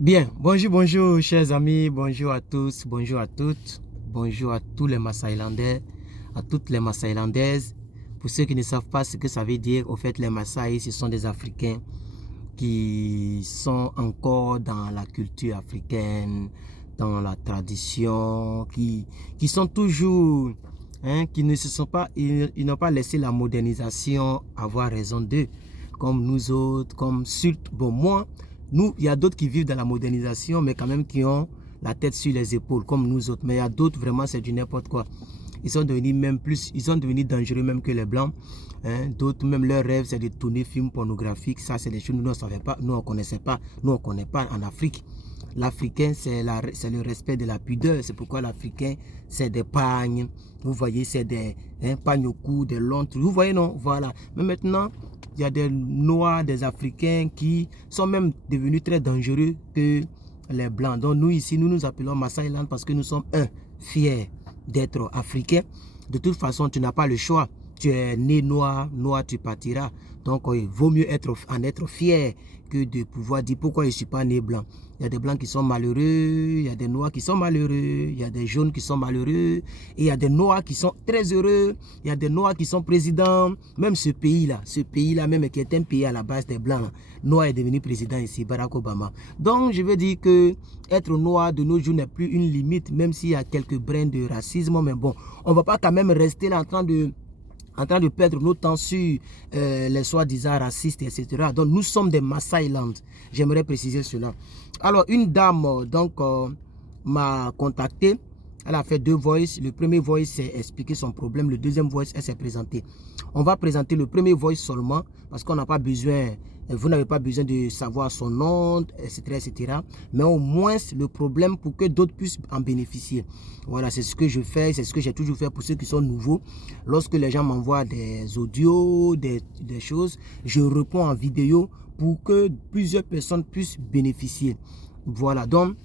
Bien, bonjour chers amis, bonjour à tous, bonjour à toutes, bonjour à tous les Massaïlandais, à toutes les Massaïlandaises. Pour ceux qui ne savent pas ce que ça veut dire, au fait les Massaïs, ce sont des Africains qui sont encore dans la culture africaine, dans la tradition, qui sont toujours, qui ne se sont pas, ils n'ont pas laissé la modernisation avoir raison d'eux, comme nous autres, comme surtout, bon moi, nous, il y a d'autres qui vivent dans la modernisation, mais quand même qui ont la tête sur les épaules, comme nous autres, mais il y a d'autres, vraiment, c'est du n'importe quoi. Ils sont devenus même plus, ils sont devenus dangereux même que les Blancs. D'autres, même leur rêve, c'est de tourner film pornographique. Ça, c'est des choses que nous ne savons pas, nous, on ne connaissait pas. Nous, on ne connaît pas en Afrique. L'Africain, c'est le respect de la pudeur. C'est pourquoi l'Africain, c'est des pagnes. Vous voyez, c'est des pagnes au cou, des longs. Vous voyez, non? Voilà. Mais maintenant, il y a des Noirs, des Africains qui sont même devenus très dangereux que les Blancs. Donc, nous, ici, nous nous appelons Massaïland parce que nous sommes, fiers d'être africain. De toute façon, tu n'as pas le choix. Tu es né noir, noir tu partiras. Donc, il vaut mieux en être fier que de pouvoir dire pourquoi je ne suis pas né blanc. Il y a des blancs qui sont malheureux, il y a des noirs qui sont malheureux, il y a des jaunes qui sont malheureux, et il y a des noirs qui sont très heureux, il y a des noirs qui sont présidents. Même ce pays-là même qui est un pays à la base des blancs, là, noir est devenu président ici, Barack Obama. Donc, je veux dire que être noir de nos jours n'est plus une limite, même s'il y a quelques brins de racisme, mais bon, on ne va pas quand même rester là en train de perdre notre temps sur les soi-disant racistes, etc. Donc, nous sommes des Massaïland. J'aimerais préciser cela. Alors, une dame, donc, m'a contacté. Elle a fait deux voices. Le premier voice, c'est expliquer son problème. Le deuxième voice, elle s'est présentée. On va présenter le premier voice seulement parce qu'on n'a pas besoin, vous n'avez pas besoin de savoir son nom, etc., etc. Mais au moins le problème pour que d'autres puissent en bénéficier. Voilà, c'est ce que je fais, c'est ce que j'ai toujours fait pour ceux qui sont nouveaux. Lorsque les gens m'envoient des audios, des choses, je réponds en vidéo pour que plusieurs personnes puissent bénéficier. Voilà, donc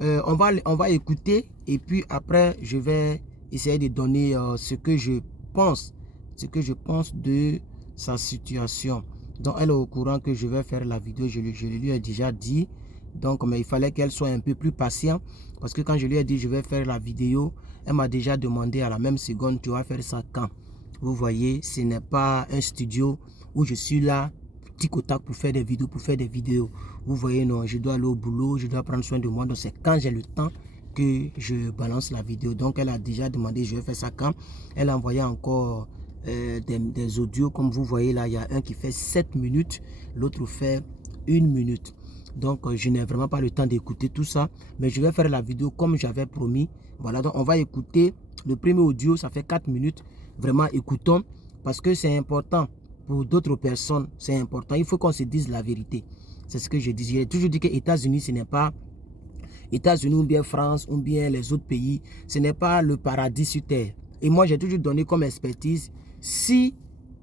on va écouter et puis après je vais essayer de donner ce que je pense de sa situation. Donc elle est au courant que je vais faire la vidéo, je lui ai déjà dit. Donc mais il fallait qu'elle soit un peu plus patiente parce que quand je lui ai dit je vais faire la vidéo, elle m'a déjà demandé à la même seconde, tu vas faire ça quand? Vous voyez, ce n'est pas un studio où je suis là tic au tac pour faire des vidéos, Vous voyez, non, je dois aller au boulot, je dois prendre soin de moi. Donc c'est quand j'ai le temps que je balance la vidéo. Donc elle a déjà demandé, je vais faire ça quand. Elle a envoyé encore des audios. Comme vous voyez là, il y a un qui fait 7 minutes, l'autre fait 1 minute. Donc je n'ai vraiment pas le temps d'écouter tout ça. Mais je vais faire la vidéo comme j'avais promis. Voilà, donc on va écouter le premier audio, ça fait 4 minutes. Vraiment, écoutons parce que c'est important. Pour d'autres personnes, c'est important. Il faut qu'on se dise la vérité. C'est ce que je dis. J'ai toujours dit que les États-Unis, ce n'est pas États-Unis ou bien France ou bien les autres pays. Ce n'est pas le paradis sur terre. Et moi, j'ai toujours donné comme expertise, si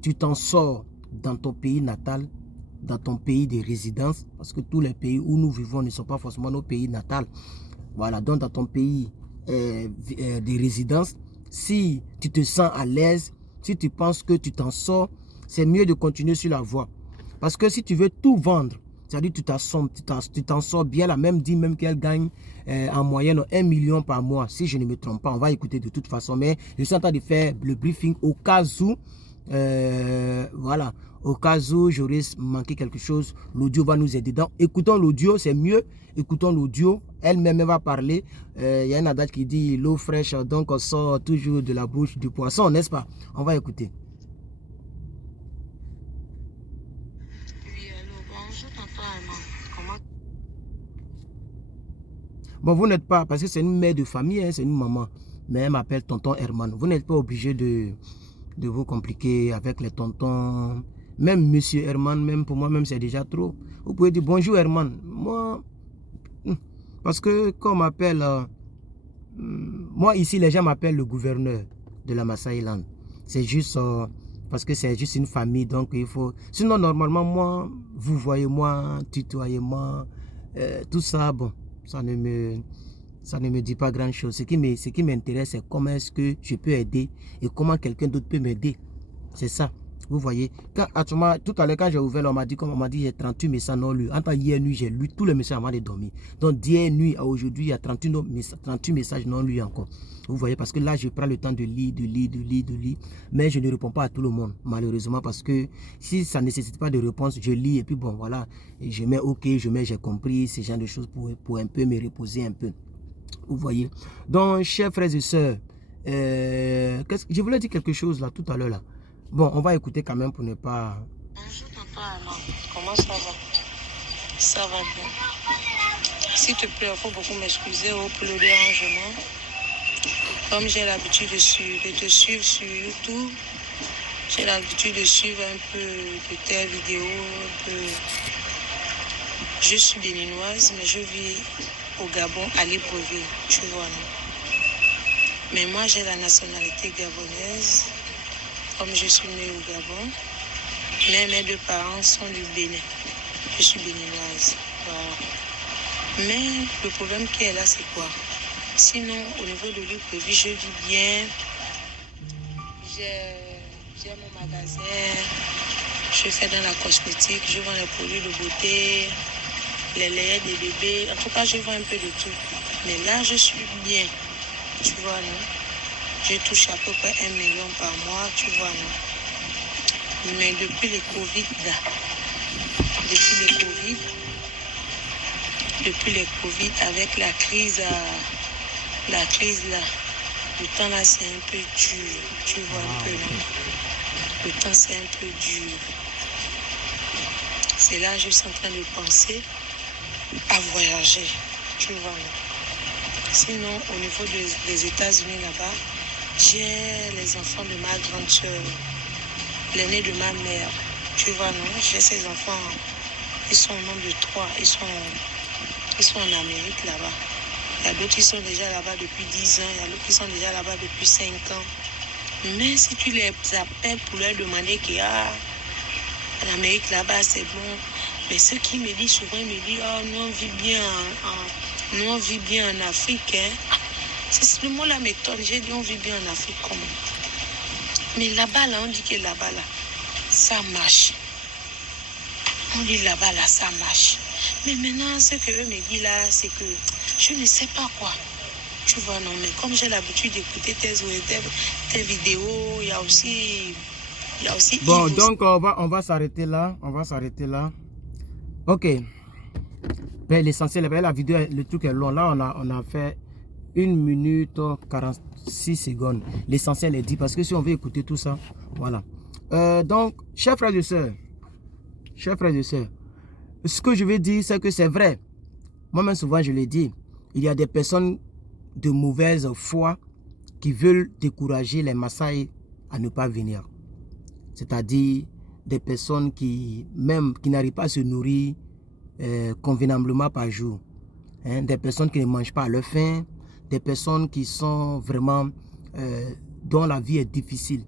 tu t'en sors dans ton pays natal, dans ton pays de résidence, parce que tous les pays où nous vivons ne sont pas forcément nos pays natals. Voilà, donc dans ton pays de résidence, si tu te sens à l'aise, si tu penses que tu t'en sors, c'est mieux de continuer sur la voie. Parce que si tu veux tout vendre, c'est-à-dire tu t'en sors bien, la même dit même qu'elle gagne en moyenne 1 million par mois, si je ne me trompe pas, on va écouter de toute façon, mais je suis en train de faire le briefing au cas où, voilà, au cas où j'aurais manqué quelque chose, l'audio va nous aider. Donc écoutons l'audio, c'est mieux, écoutons l'audio, elle-même va parler. Il y a une adage qui dit l'eau fraîche, donc on sort toujours de la bouche du poisson, n'est-ce pas? On va écouter. Bonjour, tonton Armand. Comment? Bon, vous n'êtes pas, parce que c'est une mère de famille, hein, c'est une maman, mais elle m'appelle tonton Herman. Vous n'êtes pas obligé de vous compliquer avec les tontons. Même monsieur Herman, même pour moi, même c'est déjà trop. Vous pouvez dire bonjour Herman. Moi, parce que quand on m'appelle, moi ici, les gens m'appellent le gouverneur de la Massaïland. C'est juste parce que c'est juste une famille, donc il faut... Sinon, normalement, moi, vous voyez moi, tutoyez-moi, tout ça, bon, ça ne me dit pas grand-chose. Ce qui m'intéresse, c'est comment est-ce que je peux aider et comment quelqu'un d'autre peut m'aider. C'est ça. Vous voyez, quand, tout à l'heure, quand j'ai ouvert, on m'a dit, comme on m'a dit, il y a 38 messages non lus. Entre hier nuit, j'ai lu tous les messages avant de dormir. Donc, d'hier nuit à aujourd'hui, il y a 38 messages non lus encore. Vous voyez, parce que là, je prends le temps de lire. Mais je ne réponds pas à tout le monde, malheureusement, parce que si ça ne nécessite pas de réponse, je lis et puis bon, voilà. Et je mets OK, je mets j'ai compris, ce genre de choses pour un peu me reposer un peu. Vous voyez. Donc, chers frères et sœurs, je voulais dire quelque chose là, tout à l'heure là. Bon, on va écouter quand même pour ne pas... Bonjour papa, maman. Comment ça va? Ça va bien. S'il te plaît, il faut beaucoup m'excuser pour le dérangement. Comme j'ai l'habitude de te suivre sur YouTube, j'ai l'habitude de suivre un peu de tes vidéos, un peu... Je suis béninoise, mais je vis au Gabon, à Libreville, tu vois, non? Mais moi, j'ai la nationalité gabonaise, comme je suis née au Gabon. Mais mes deux parents sont du Bénin. Je suis béninoise. Voilà. Mais le problème qui est là, c'est quoi? Sinon, au niveau de Libreville, je vis bien. J'ai mon magasin. Je fais dans la cosmétique. Je vends les produits de beauté, les laits des bébés. En tout cas, je vends un peu de tout. Mais là, je suis bien. Tu vois, non? Je touche à peu près 1 million par mois. Tu vois, non? Mais depuis le Covid, là, depuis le Covid, avec la crise là, le temps là c'est un peu dur, tu vois un peu, non? Le temps c'est un peu dur. C'est là que je suis en train de penser à voyager, tu vois, non? Sinon, au niveau des États-Unis là-bas, j'ai les enfants de ma grande soeur, l'aîné de ma mère, tu vois, non? J'ai ces enfants, ils sont au nombre de 3, ils sont en Amérique là-bas. Il y a d'autres qui sont déjà là-bas depuis 10 ans, il y a d'autres qui sont déjà là-bas depuis 5 ans. Mais si tu les appelles pour leur demander qu'il y a l'Amérique là-bas, c'est bon. Mais ceux qui me disent souvent, ils me disent, oh, nous on vit bien en Afrique. Hein. Le mot là m'étonne, j'ai dit on vit bien en Afrique comment? Mais là-bas, là, on dit que là-bas, là, ça marche. On dit là-bas, là, ça marche. Mais maintenant, ce que eux me disent là, c'est que je ne sais pas quoi. Tu vois, non, mais comme j'ai l'habitude d'écouter tes vidéos, il y a aussi... Bon, donc on va s'arrêter là. On va s'arrêter là. Ok. Ben, l'essentiel, ben, la vidéo, le truc est long. Là, on a fait 1 minute 46 secondes. L'essentiel est dit parce que si on veut écouter tout ça, voilà. Donc, chers frères et sœurs, ce que je veux dire, c'est que c'est vrai. Moi-même, souvent, je l'ai dit, il y a des personnes de mauvaise foi qui veulent décourager les Maasai à ne pas venir. C'est-à-dire des personnes qui n'arrivent pas à se nourrir convenablement par jour. Hein, des personnes qui ne mangent pas à leur faim, des personnes qui sont vraiment, dont la vie est difficile.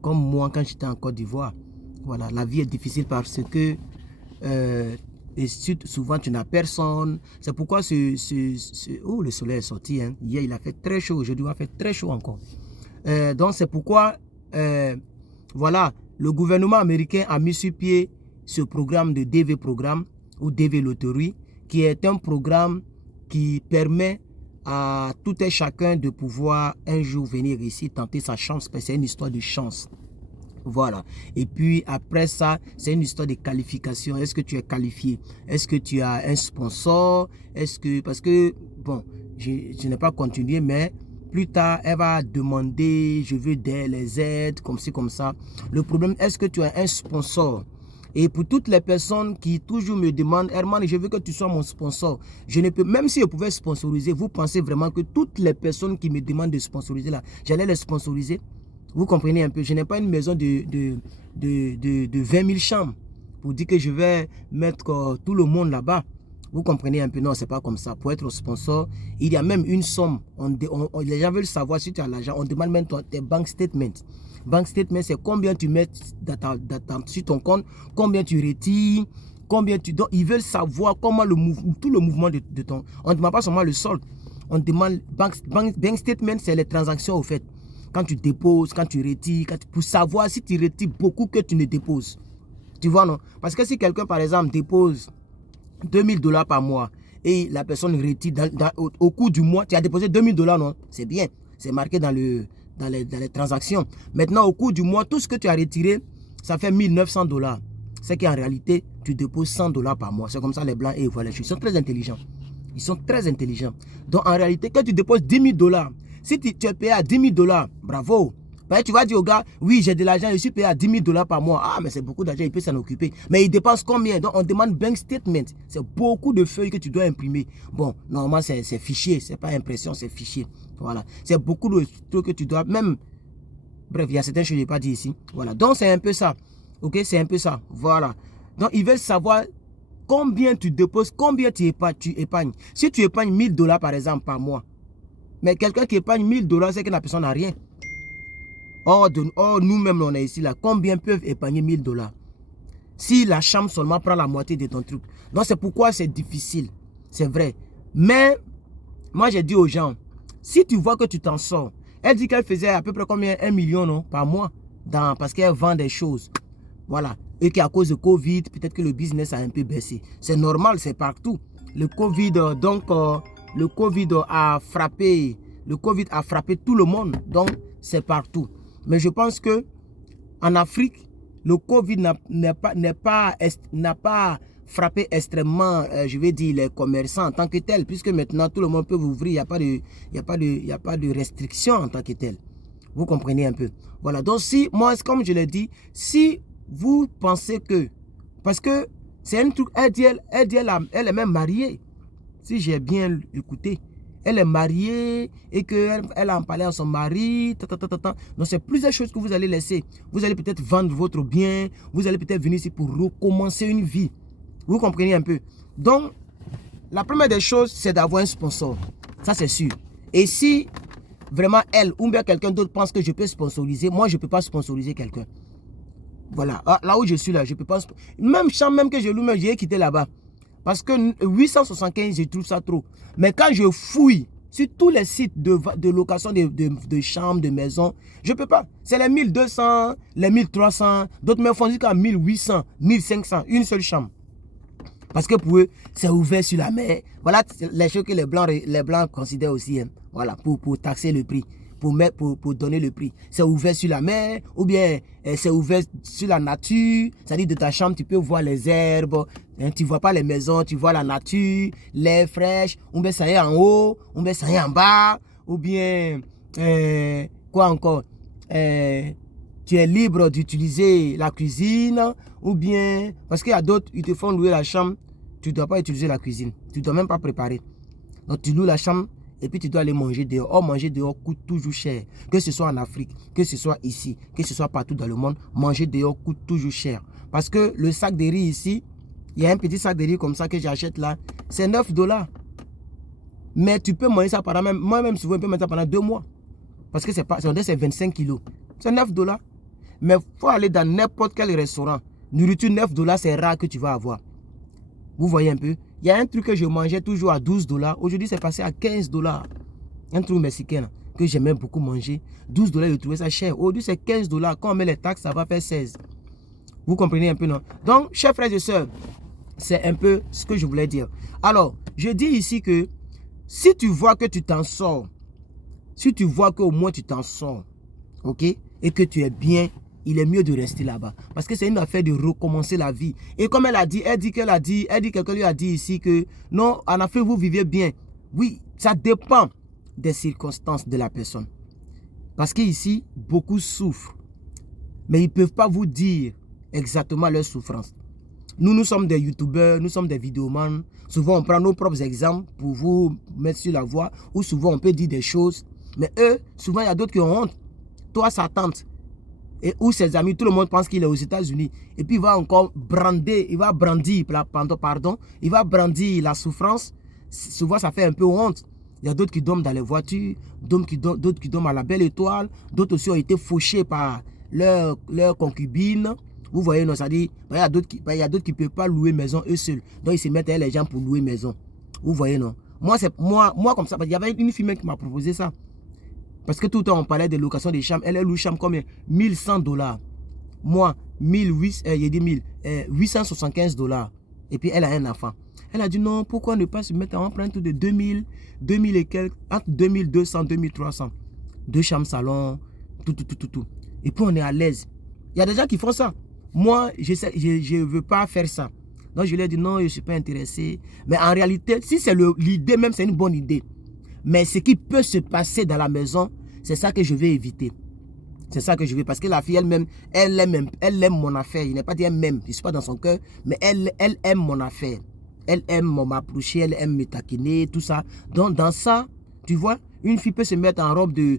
Comme moi quand j'étais en Côte d'Ivoire. Voilà, la vie est difficile parce que et souvent tu n'as personne. C'est pourquoi oh, le soleil est sorti. Hein. Hier il a fait très chaud, aujourd'hui il va faire très chaud encore. Donc c'est pourquoi voilà, le gouvernement américain a mis sur pied ce programme de DV Programme ou DV Lottery, qui est un programme qui permet à tout et chacun de pouvoir un jour venir ici tenter sa chance, parce que c'est une histoire de chance. Voilà. Et puis après ça, c'est une histoire de qualification. Est-ce que tu es qualifié? Est-ce que tu as un sponsor? Parce que, bon, je n'ai pas continué, mais plus tard, elle va demander, je veux les aides, comme ci, comme ça. Le problème, est-ce que tu as un sponsor? Et pour toutes les personnes qui toujours me demandent, Herman, je veux que tu sois mon sponsor. Je ne peux, même si je pouvais sponsoriser, vous pensez vraiment que toutes les personnes qui me demandent de sponsoriser là, j'allais les sponsoriser? Vous comprenez un peu, je n'ai pas une maison de 20 000 chambres pour dire que je vais mettre tout le monde là-bas. Vous comprenez un peu, non, c'est pas comme ça. Pour être sponsor, il y a même une somme. Les gens veulent savoir si tu as l'argent. On demande même tes bank statements. Bank statement, c'est combien tu mets sur ton compte, combien tu retires, combien tu donnes. Ils veulent savoir comment tout le mouvement de ton... On ne demande pas seulement le solde. On demande bank statement, c'est les transactions au fait. quand tu déposes, quand tu retires, pour savoir si tu retires beaucoup que tu ne déposes. Tu vois, non? Parce que si quelqu'un, par exemple, dépose $2000 par mois et la personne retire au cours du mois, tu as déposé $2000, non? C'est bien. C'est marqué dans les transactions. Maintenant, au cours du mois, tout ce que tu as retiré, ça fait $1900. C'est qu'en réalité, tu déposes $100 par mois. C'est comme ça les Blancs, et voilà, ils sont très intelligents. Ils sont très intelligents. Donc, en réalité, quand tu déposes $10 000, si tu es payé à $10 000, bravo. Tu vas dire au gars, oui, j'ai de l'argent, je suis payé à $10 000 par mois. Ah, mais c'est beaucoup d'argent, il peut s'en occuper. Mais il dépense combien? Donc, on demande bank statement. C'est beaucoup de feuilles que tu dois imprimer. Bon, normalement, c'est fichier. C'est pas impression, c'est fichier. Voilà. C'est beaucoup de trucs que tu dois, même... Bref, il y a certaines choses que je n'ai pas dit ici. Voilà. Donc, c'est un peu ça. Ok, c'est un peu ça. Voilà. Donc, ils veulent savoir combien tu déposes, combien tu épargnes. Si tu épargnes $1000 par exemple par mois, mais quelqu'un qui épargne $1000, c'est que la personne n'a rien. Or, nous-mêmes, on est ici là. Combien peuvent épargner $1000? Si la chambre seulement prend la moitié de ton truc. Donc, c'est pourquoi c'est difficile. C'est vrai. Mais, moi, j'ai dit aux gens, si tu vois que tu t'en sors, elle dit qu'elle faisait à peu près combien? 1 million, non, par mois. Parce qu'elle vend des choses. Voilà. Et qu'à cause de Covid, peut-être que le business a un peu baissé. C'est normal, c'est partout. Le Covid, le Covid a frappé tout le monde. Donc, c'est partout. Mais je pense que en Afrique, le Covid n'a pas frappé extrêmement, je vais dire, les commerçants en tant que tel, puisque maintenant tout le monde peut ouvrir, il n'y a pas de restriction en tant que tel. Vous comprenez un peu. Voilà. Donc, moi, comme je l'ai dit, si vous pensez que, parce que c'est un truc, elle est même mariée, si j'ai bien écouté. Elle est mariée et qu'elle a en parlé à son mari. Donc, c'est plusieurs choses que vous allez laisser. Vous allez peut-être vendre votre bien. Vous allez peut-être venir ici pour recommencer une vie. Vous comprenez un peu. Donc, la première des choses, c'est d'avoir un sponsor. Ça, c'est sûr. Et si vraiment elle ou bien quelqu'un d'autre pense que je peux sponsoriser, moi, je ne peux pas sponsoriser quelqu'un. Voilà. Là où je suis là, je ne peux pas. Même chambre même que je loue, j'ai quitté là-bas. Parce que 875, je trouve ça trop. Mais quand je fouille sur tous les sites de location de chambres, de maisons, je ne peux pas. C'est les 1200, les 1300. D'autres me font jusqu'à 1800, 1500, une seule chambre. Parce que pour eux, c'est ouvert sur la mer. Voilà les choses que les Blancs considèrent aussi. Hein. Voilà, pour taxer le prix. Pour donner le prix. C'est ouvert sur la mer ou bien c'est ouvert sur la nature. C'est-à-dire de ta chambre, tu peux voir les herbes. Hein, tu ne vois pas les maisons, tu vois la nature, l'air fraîche. Ou bien ça y est en haut, ou bien ça y est en bas. Ou bien, quoi encore? Tu es libre d'utiliser la cuisine. Ou bien, parce qu'il y a d'autres, ils te font louer la chambre. Tu ne dois pas utiliser la cuisine. Tu ne dois même pas préparer. Donc tu loues la chambre. Et puis tu dois aller manger dehors. Or, manger dehors coûte toujours cher. Que ce soit en Afrique, que ce soit ici, que ce soit partout dans le monde, manger dehors coûte toujours cher. Parce que le sac de riz ici, il y a un petit sac de riz comme ça que j'achète là, c'est $9. Mais tu peux manger ça pendant même, moi-même souvent, je peux manger ça pendant 2 mois. Parce que c'est 25 kilos. C'est $9. Mais il faut aller dans n'importe quel restaurant. Nourriture, $9, c'est rare que tu vas avoir. Vous voyez un peu? Il y a un truc que je mangeais toujours à $12. Aujourd'hui, c'est passé à $15. Un truc mexicain que j'aimais beaucoup manger. $12, je trouvais ça cher. Aujourd'hui, c'est $15. Quand on met les taxes, ça va faire 16. Vous comprenez un peu, non? Donc, chers frères et sœurs, c'est un peu ce que je voulais dire. Alors, je dis ici que si tu vois que tu t'en sors, si tu vois qu'au moins tu t'en sors, ok, et que tu es bien, il est mieux de rester là-bas. Parce que c'est une affaire de recommencer la vie. Et comme elle dit, quelqu'un lui a dit ici que non, en Afrique, vous vivez bien. Oui, ça dépend des circonstances de la personne. Parce qu'ici, beaucoup souffrent. Mais ils ne peuvent pas vous dire exactement leur souffrance. Nous sommes des youtubeurs, nous sommes des vidéomans. Souvent, on prend nos propres exemples pour vous mettre sur la voie. Ou souvent, on peut dire des choses. Mais eux, souvent, il y a d'autres qui ont honte. Toi, sa tante. Et où ses amis, tout le monde pense qu'il est aux États-Unis. Et puis il va encore brandir, il va brandir la souffrance. Souvent, ça fait un peu honte. Il y a d'autres qui dorment dans les voitures, d'autres qui dorment à la Belle Étoile, d'autres aussi ont été fauchés par leur concubine. Vous voyez, non, ça dit, il y a d'autres qui ne peuvent pas louer maison eux seuls. Donc ils se mettent les gens pour louer maison. Vous voyez, non. Moi, comme ça, il y avait une fille qui m'a proposé ça. Parce que tout le temps, on parlait de location des chambres. Elle loue chambre combien? 1100 $. Moi, 875 $. Et puis, elle a un enfant. Elle a dit non, pourquoi ne pas se mettre à emprunter de 2000 et quelques, entre 2200, 2300. 2 chambres, salon, tout. Et puis, on est à l'aise. Il y a des gens qui font ça. Moi, je ne veux pas faire ça. Donc, je lui ai dit non, je ne suis pas intéressé. Mais en réalité, si c'est l'idée même, c'est une bonne idée. Mais ce qui peut se passer dans la maison, c'est ça que je vais éviter. C'est ça que je veux. Parce que la fille elle-même, elle aime mon affaire. Il n'est pas dit elle m'aime. Je ne suis pas dans son cœur. Mais elle aime mon affaire. Elle aime m'approcher. Elle aime me taquiner. Tout ça. Donc, dans ça, tu vois, une fille peut se mettre en robe de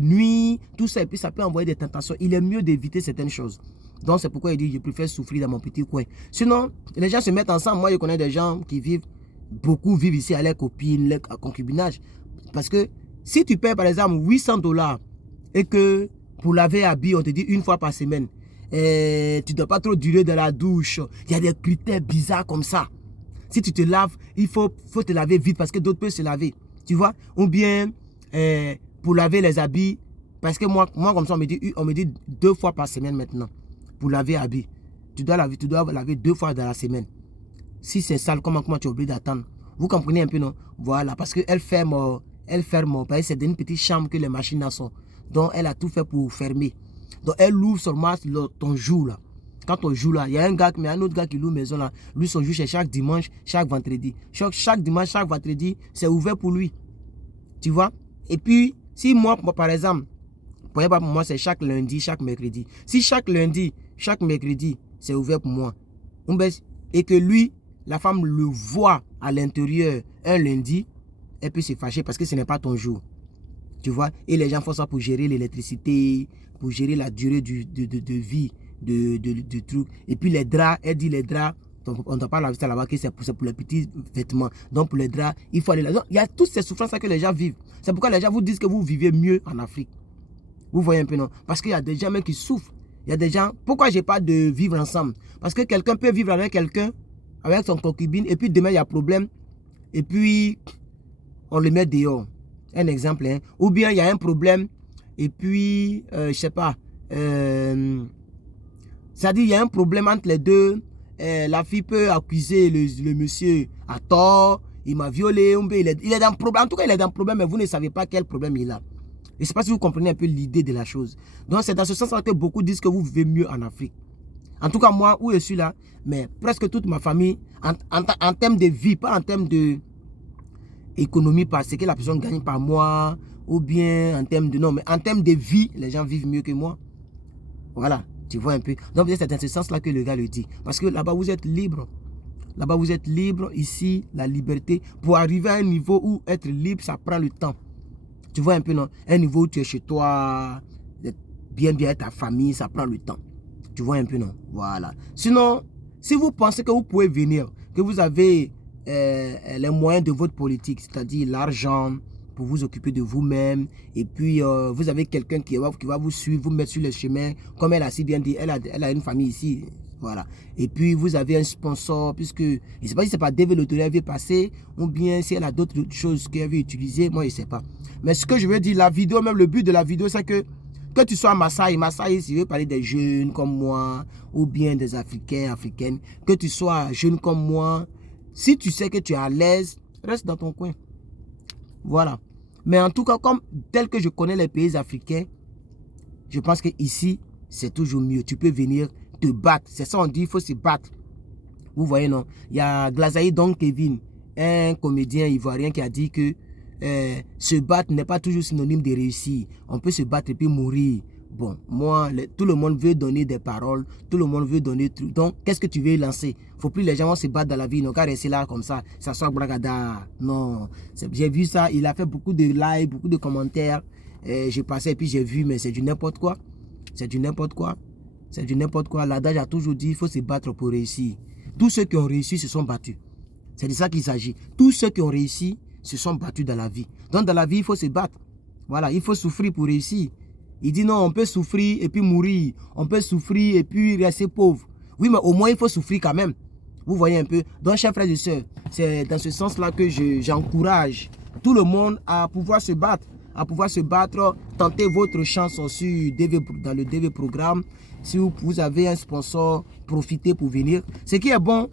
nuit. Tout ça. Et puis, ça peut envoyer des tentations. Il est mieux d'éviter certaines choses. Donc, c'est pourquoi il dit, je préfère souffrir dans mon petit coin. Sinon, les gens se mettent ensemble. Moi, je connais des gens qui vivent. Beaucoup vivent ici à leurs copines, leur concubinage. Parce que si tu payes par exemple 800 $ et que pour laver habit, on te dit une fois par semaine, et tu ne dois pas trop durer dans la douche. Il y a des critères bizarres comme ça. Si tu te laves, il faut te laver vite parce que d'autres peuvent se laver. Tu vois? Ou bien pour laver les habits, parce que moi comme ça, on me dit 2 fois par semaine maintenant. Pour laver habit. Tu dois laver 2 fois dans la semaine. Si c'est sale, comment tu es obligé d'attendre? Vous comprenez un peu, non? Voilà, parce qu'elle ferme, parce que c'est une petite chambre que les machines sont. Donc, elle a tout fait pour fermer. Donc, elle loue seulement ton jour, là. Quand on joue, là, il y a un autre gars qui loue maison, là. Lui, son jour, c'est chaque dimanche, chaque vendredi. Chaque dimanche, chaque vendredi, c'est ouvert pour lui. Tu vois? Et puis, si moi, par exemple, pour moi, c'est chaque lundi, chaque mercredi. Si chaque lundi, chaque mercredi, c'est ouvert pour moi, et que lui, la femme le voit à l'intérieur un lundi, elle peut se fâcher parce que ce n'est pas ton jour. Tu vois? Et les gens font ça pour gérer l'électricité, pour gérer la durée de vie de trucs. Et puis les draps, elle dit les draps, on ne doit pas laver ça là-bas, que c'est pour les petits vêtements. Donc pour les draps, il faut aller là. Donc, il y a toutes ces souffrances que les gens vivent. C'est pourquoi les gens vous disent que vous vivez mieux en Afrique. Vous voyez un peu, non? Parce qu'il y a des gens même qui souffrent. Il y a des gens, pourquoi j'ai pas de vivre ensemble? Parce que quelqu'un peut vivre avec quelqu'un, avec son concubine, et puis demain il y a problème, et puis on le met dehors. Un exemple, hein. Ou bien il y a un problème, et puis, je sais pas, c'est-à-dire il y a un problème entre les deux, la fille peut accuser le monsieur à tort, il m'a violé, il est dans le problème, en tout cas il est dans le problème, mais vous ne savez pas quel problème il a. Je ne sais pas si vous comprenez un peu l'idée de la chose. Donc c'est dans ce sens que beaucoup disent que vous vivez mieux en Afrique. En tout cas, moi, où je suis là, mais presque toute ma famille, en termes de vie, pas en termes d'économie, parce que la personne gagne par mois, ou bien en termes de... Non, mais en termes de vie, les gens vivent mieux que moi. Voilà, tu vois un peu. Donc, c'est dans ce sens-là que le gars le dit. Parce que là-bas, vous êtes libre. Là-bas, vous êtes libre. Ici, la liberté. Pour arriver à un niveau où être libre, ça prend le temps. Tu vois un peu, non? Un niveau où tu es chez toi, bien avec ta famille, ça prend le temps. Tu vois un peu, non? Voilà. Sinon, si vous pensez que vous pouvez venir, que vous avez les moyens de votre politique, c'est-à-dire l'argent pour vous occuper de vous-même, et puis vous avez quelqu'un qui va vous suivre, vous mettre sur le chemin, comme elle a si bien dit, elle a une famille ici, voilà. Et puis vous avez un sponsor, puisque, je ne sais pas si c'est pas David Lotori elle veut passer, ou bien si elle a d'autres choses qu'elle veut utiliser, moi je ne sais pas. Mais ce que je veux dire, la vidéo, même le but de la vidéo, c'est que tu sois Maasai, si je veux parler des jeunes comme moi, ou bien des Africains, Africaines, que tu sois jeune comme moi, si tu sais que tu es à l'aise, reste dans ton coin. Voilà. Mais en tout cas, tel que je connais les pays africains, je pense qu'ici, c'est toujours mieux. Tu peux venir te battre. C'est ça on dit, il faut se battre. Vous voyez, non? Il y a Glazaï Don Kevin, un comédien ivoirien qui a dit que se battre n'est pas toujours synonyme de réussir. On peut se battre et puis mourir. Bon, moi, tout le monde veut donner des paroles, tout le monde veut donner tout. Donc, qu'est-ce que tu veux lancer? Il ne faut plus les gens se battre dans la vie, non, qu'à rester là comme ça soit bragada. Non, j'ai vu ça, il a fait beaucoup de likes, beaucoup de commentaires. J'ai passé et puis j'ai vu, mais c'est du n'importe quoi. C'est du n'importe quoi. C'est du n'importe quoi. L'adage a toujours dit, il faut se battre pour réussir. Tous ceux qui ont réussi se sont battus. C'est de ça qu'il s'agit. Tous ceux qui ont réussi se sont battus dans la vie. Donc dans la vie, il faut se battre. Voilà, il faut souffrir pour réussir. Il dit non, on peut souffrir et puis mourir. On peut souffrir et puis rester pauvre. Oui, mais au moins, il faut souffrir quand même. Vous voyez un peu. Donc, chers frères et sœurs, c'est dans ce sens-là que j'encourage tout le monde à pouvoir se battre, à pouvoir se battre, tenter votre chance dans le DV programme. Si vous avez un sponsor, profitez pour venir. Ce qui est bon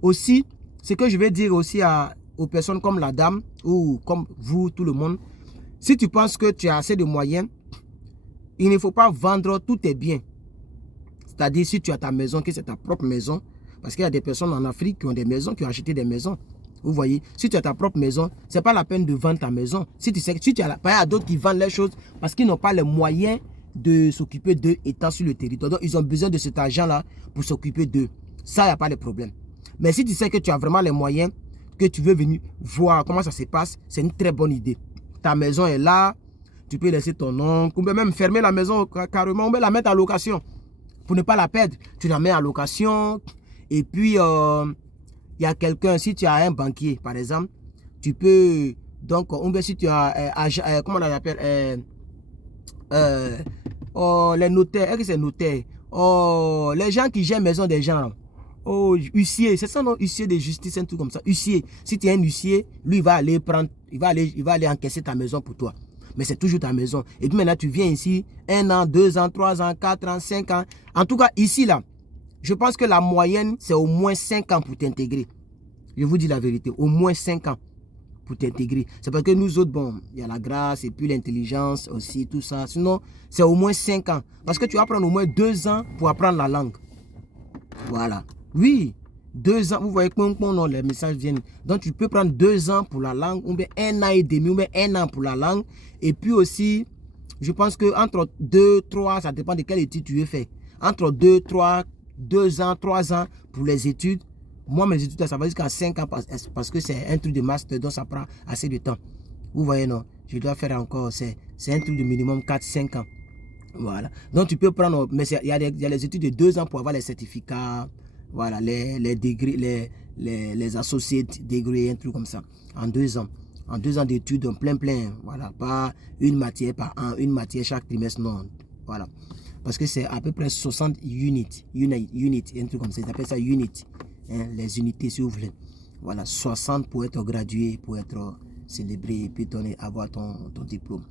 aussi, ce que je vais dire aussi aux personnes comme la dame ou comme vous, tout le monde, si tu penses que tu as assez de moyens, il ne faut pas vendre tous tes biens. C'est-à-dire si tu as ta maison, que c'est ta propre maison, parce qu'il y a des personnes en Afrique qui ont des maisons, qui ont acheté des maisons. Vous voyez, si tu as ta propre maison, ce n'est pas la peine de vendre ta maison. Si tu as pas d'autres qui vendent les choses parce qu'ils n'ont pas les moyens de s'occuper d'eux étant sur le territoire. Donc, ils ont besoin de cet argent-là pour s'occuper d'eux. Ça, il n'y a pas de problème. Mais si tu sais que tu as vraiment les moyens, que tu veux venir voir comment ça se passe, c'est une très bonne idée. Ta maison est là, tu peux laisser ton oncle, ou même fermer la maison carrément, ou même la mettre en location pour ne pas la perdre. Tu la mets en location et puis... il y a quelqu'un, si tu as un banquier, par exemple, tu peux, donc, ou bien si tu as, comment on l'appelle, les notaires, est-ce que c'est notaire? Oh, les gens qui gèrent maison des gens, oh, huissier, c'est ça non, huissier de justice, un truc comme ça, huissier. Si tu es un huissier, lui, il va aller prendre, il va aller encaisser ta maison pour toi. Mais c'est toujours ta maison. Et puis maintenant, tu viens ici, 1 an, 2 ans, 3 ans, 4 ans, 5 ans. En tout cas, ici, là, je pense que la moyenne, c'est au moins 5 ans pour t'intégrer. Je vous dis la vérité, au moins 5 ans pour t'intégrer. C'est parce que nous autres, bon, il y a la grâce et puis l'intelligence aussi, tout ça. Sinon, c'est au moins 5 ans. Parce que tu vas prendre au moins 2 ans pour apprendre la langue. Voilà. Oui, 2 ans. Vous voyez comment les messages viennent. Donc, tu peux prendre 2 ans pour la langue, ou bien 1 an et demi, ou bien 1 an pour la langue. Et puis aussi, je pense qu'entre 2, 3, ça dépend de quelle étude tu veux faire. Entre 2, 3, 2 ans, 3 ans pour les études. Moi, mes études, ça va jusqu'à 5 ans parce que c'est un truc de master, donc ça prend assez de temps. Vous voyez, non? Je dois faire encore, c'est un truc de minimum 4-5 ans. Voilà. Donc, tu peux prendre, mais il y a les études de 2 ans pour avoir les certificats, voilà, les degrés, les associates degrés, un truc comme ça, en 2 ans. En 2 ans d'études, plein, voilà, pas une matière par an, une matière chaque trimestre, non, voilà. Parce que c'est à peu près 60 units, un truc comme ça, ils appellent ça unit. Hein, les unités si vous voulez, voilà, 60 pour être gradué, pour être célébré et puis avoir ton diplôme,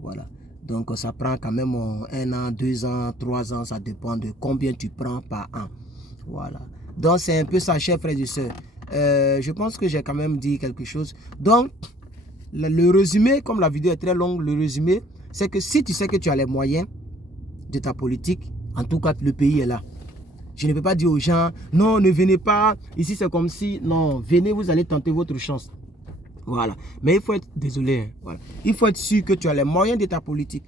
voilà. Donc ça prend quand même 1 an, 2 ans, 3 ans, ça dépend de combien tu prends par an, voilà. Donc c'est un peu ça, chers frères et sœurs. Je pense que j'ai quand même dit quelque chose. Donc le résumé, comme la vidéo est très longue, le résumé c'est que si tu sais que tu as les moyens de ta politique, en tout cas le pays est là. Je ne peux pas dire aux gens, non, ne venez pas, ici c'est comme si, non, venez, vous allez tenter votre chance. Voilà. Mais il faut être, désolé, hein, voilà. Il faut être sûr que tu as les moyens de ta politique.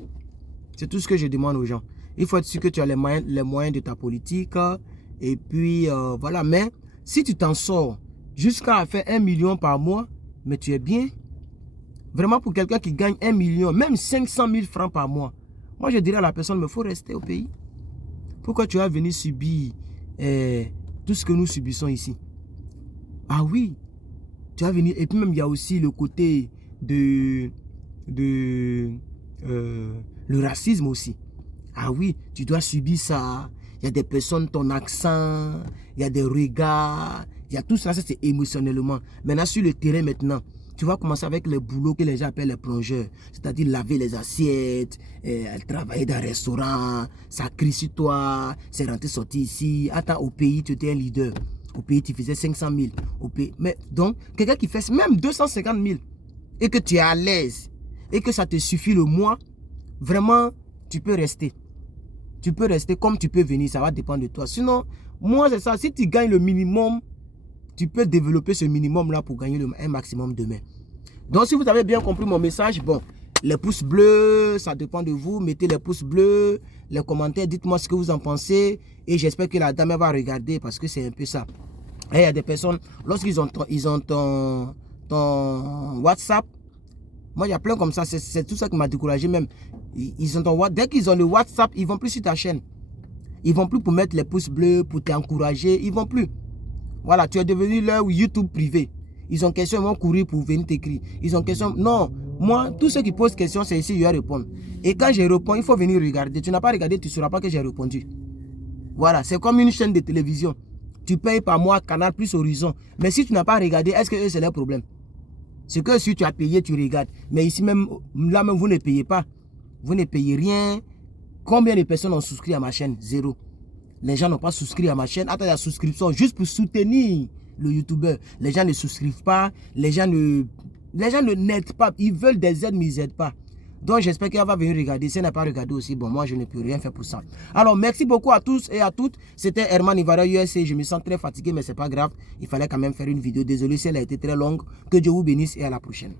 C'est tout ce que je demande aux gens. Il faut être sûr que tu as les moyens de ta politique. Et puis, voilà. Mais si tu t'en sors jusqu'à faire 1 million par mois, mais tu es bien. Vraiment pour quelqu'un qui gagne 1 million, même 500 000 francs par mois. Moi, je dirais à la personne, mais il faut rester au pays. Pourquoi tu vas venir subir tout ce que nous subissons ici? Ah oui, tu vas venir. Et puis même, il y a aussi le côté de le racisme aussi. Ah oui, tu dois subir ça. Il y a des personnes, ton accent, il y a des regards, il y a tout ça, c'est émotionnellement. Maintenant, sur le terrain maintenant, tu vas commencer avec les boulots que les gens appellent les plongeurs. C'est-à-dire laver les assiettes, travailler dans un restaurant, ça crie sur toi, c'est rentré, sorti ici. Attends, au pays, tu étais un leader. Au pays, tu faisais 500 000. Au pays, mais donc, quelqu'un qui fait même 250 000 et que tu es à l'aise et que ça te suffit le mois, vraiment, tu peux rester. Tu peux rester comme tu peux venir, ça va dépendre de toi. Sinon, moi, c'est ça. Si tu gagnes le minimum, tu peux développer ce minimum-là pour gagner un maximum demain. Donc, si vous avez bien compris mon message, bon, les pouces bleus, ça dépend de vous. Mettez les pouces bleus, les commentaires, dites-moi ce que vous en pensez. Et j'espère que la dame va regarder parce que c'est un peu ça. Et il y a des personnes, lorsqu'ils ont ton WhatsApp, moi, il y a plein comme ça. C'est tout ça qui m'a découragé même. Dès qu'ils ont le WhatsApp, ils ne vont plus sur ta chaîne. Ils ne vont plus pour mettre les pouces bleus, pour t'encourager. Ils ne vont plus. Voilà, tu es devenu leur YouTube privé. Ils ont question, ils vont courir pour venir t'écrire. Ils ont question, non, moi, tous ceux qui posent question, c'est ici, je vais répondre. Et quand je réponds, il faut venir regarder. Tu n'as pas regardé, tu ne sauras pas que j'ai répondu. Voilà, c'est comme une chaîne de télévision. Tu payes par mois Canal plus Horizon. Mais si tu n'as pas regardé, est-ce que c'est leur problème? C'est que si tu as payé, tu regardes. Mais ici même, là même, vous ne payez pas. Vous ne payez rien. Combien de personnes ont souscrit à ma chaîne? 0. Les gens n'ont pas souscrit à ma chaîne. Attends, la souscription, juste pour soutenir le YouTuber. Les gens ne souscrivent pas. Les gens ne n'aident pas. Ils veulent des aides, mais ils n'aident pas. Donc, j'espère qu'elle va venir regarder. Si elle n'a pas regardé aussi, bon, moi, je ne peux rien faire pour ça. Alors, merci beaucoup à tous et à toutes. C'était Herman Ivara USA. Je me sens très fatigué, mais ce n'est pas grave. Il fallait quand même faire une vidéo. Désolé si elle a été très longue. Que Dieu vous bénisse et à la prochaine.